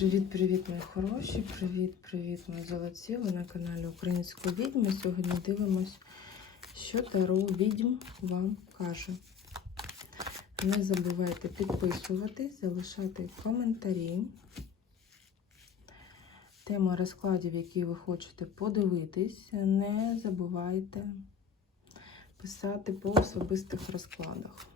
Привіт-привіт, мої хороші! Привіт-привіт, мої золоті! Ви на каналі Української відьми. Сьогодні дивимось, що Таро відьм вам каже. Не забувайте підписуватись, залишати коментарі. Тема розкладів, які ви хочете подивитись. Не забувайте писати по особистих розкладах.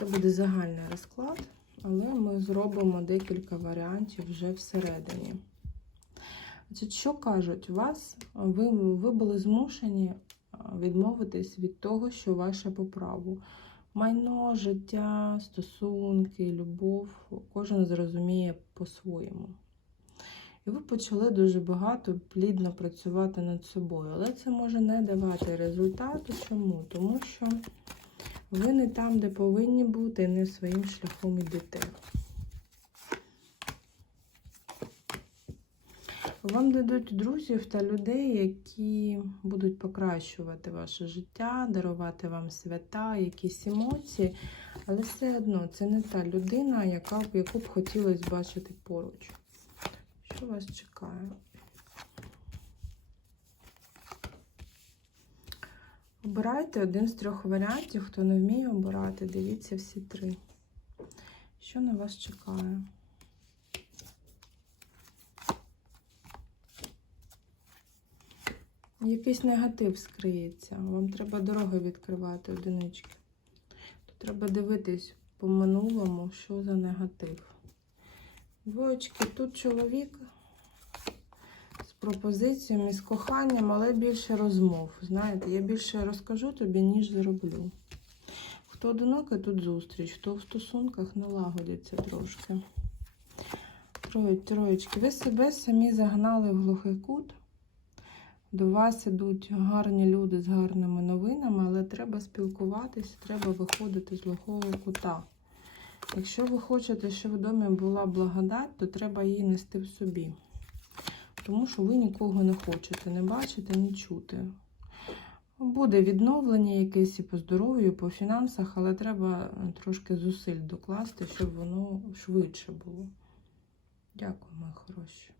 Це буде загальний розклад, але ми зробимо декілька варіантів вже всередині. Що кажуть, вас, ви, ви були змушені відмовитись від того, що ваше по праву. Майно, життя, стосунки, любов, кожен зрозуміє по-своєму. І ви почали дуже багато плідно працювати над собою. Але це може не давати результату. Чому? Тому що ви не там, де повинні бути, не своїм шляхом йдете. Вам дадуть друзів та людей, які будуть покращувати ваше життя, дарувати вам свята, якісь емоції, але все одно це не та людина, яка, яку б хотілося бачити поруч. Що вас чекає? Обирайте один з трьох варіантів. Хто не вміє обирати, дивіться всі три. Що на вас чекає? Якийсь негатив скриється. Вам треба дороги відкривати одинички. Тут треба дивитись по минулому, що за негатив. Двоєчки, тут чоловік з пропозиціями, з коханням, але більше розмов. Знаєте, я більше розкажу тобі, ніж зроблю. Хто одинокий, тут зустріч, хто в стосунках налагодиться трошки. Троє, троєчки. Ви себе самі загнали в глухий кут. До вас ідуть гарні люди з гарними новинами, але треба спілкуватись, треба виходити з глухого кута. Якщо ви хочете, щоб в домі була благодать, то треба її нести в собі. Тому що ви нікого не хочете не бачити, не чути. Буде відновлення якесь і по здоров'ю, і по фінансах, але треба трошки зусиль докласти, щоб воно швидше було. Дякую, мої хороші.